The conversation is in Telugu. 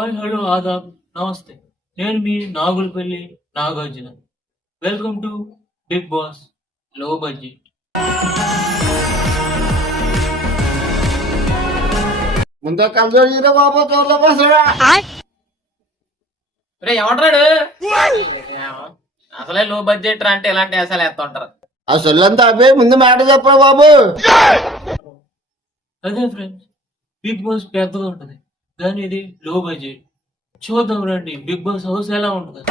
హాయ్ హలో ఆదాబ్ నమస్తే. నేను మీ Nagulapalli Nagarjuna. Welcome to Bigg Boss లో బడ్జెట్. ముందు కమ్జోరు బాబు తోర్లో పోసాడా రే ఏమంటాడు అసలే లో బడ్జెట్ అంటే ఇలాంటి వేసాలు వేస్తుంటారు. ఆ సొల్లంతా అబ్బే ముందు మాట చెప్పరా బాబు. అదే ఫ్రెండ్స్, బిగ్ బాస్ పెద్దగా ఉంటది కానీ ఇది లో బడ్జెట్. చూద్దాం రండి బిగ్ బాస్ హౌస్ ఎలా ఉంటుంది.